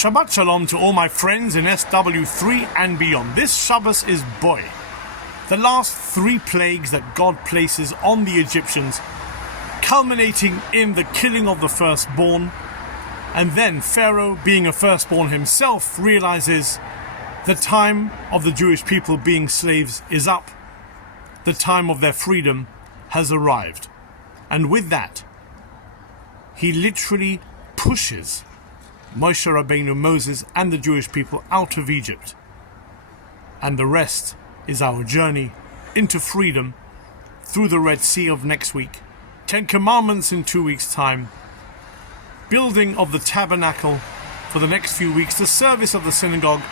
Shabbat Shalom to all my friends in SW3 and beyond. This Shabbos is Boy, the last 3 plagues that God places on the Egyptians, culminating in the killing of the firstborn. And then Pharaoh, being a firstborn himself, realizes the time of the Jewish people being slaves is up. The time of their freedom has arrived. And with that, he literally pushes Moshe Rabbeinu, Moses, and the Jewish people out of Egypt. And the rest is our journey into freedom through the Red Sea of next week, 10 Commandments in 2 weeks' time, building of the tabernacle for the next few weeks, the service of the synagogue,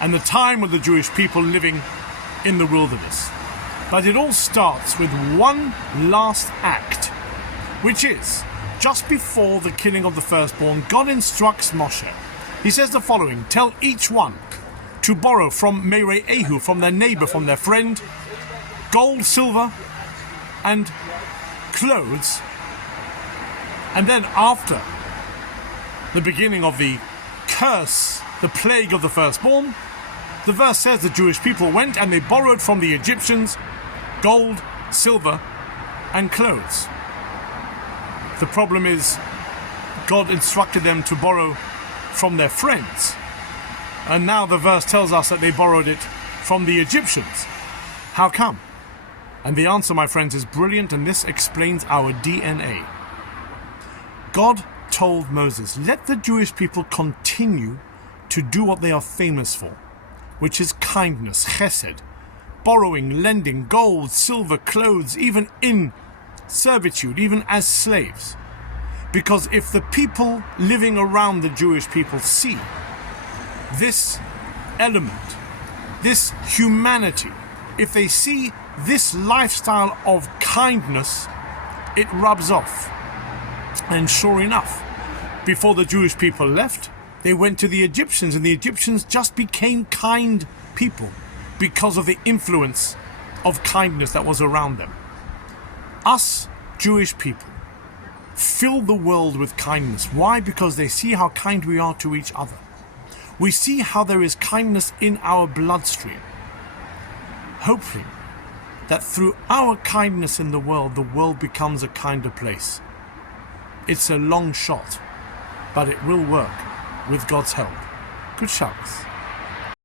and the time of the Jewish people living in the wilderness. But it all starts with one last act, which is, just before the killing of the firstborn, God instructs Moshe. He says the following: tell each one to borrow from Merei Ehu, from their neighbor, from their friend, gold, silver, and clothes. And then after the beginning of the curse, the plague of the firstborn, the verse says the Jewish people went and they borrowed from the Egyptians gold, silver, and clothes. The problem is, God instructed them to borrow from their friends. And now the verse tells us that they borrowed it from the Egyptians. How come? And the answer, my friends, is brilliant, and this explains our DNA. God told Moses, let the Jewish people continue to do what they are famous for, which is kindness, chesed, borrowing, lending, gold, silver, clothes, even in servitude, even as slaves. Because if the people living around the Jewish people see this element, this humanity, if they see this lifestyle of kindness, it rubs off. And sure enough, before the Jewish people left, they went to the Egyptians, and the Egyptians just became kind people because of the influence of kindness that was around them. Us Jewish people fill the world with kindness. Why? Because they see how kind we are to each other. We see how there is kindness in our bloodstream. Hopefully, that through our kindness in the world becomes a kinder place. It's a long shot, but it will work with God's help. Good Shabbos.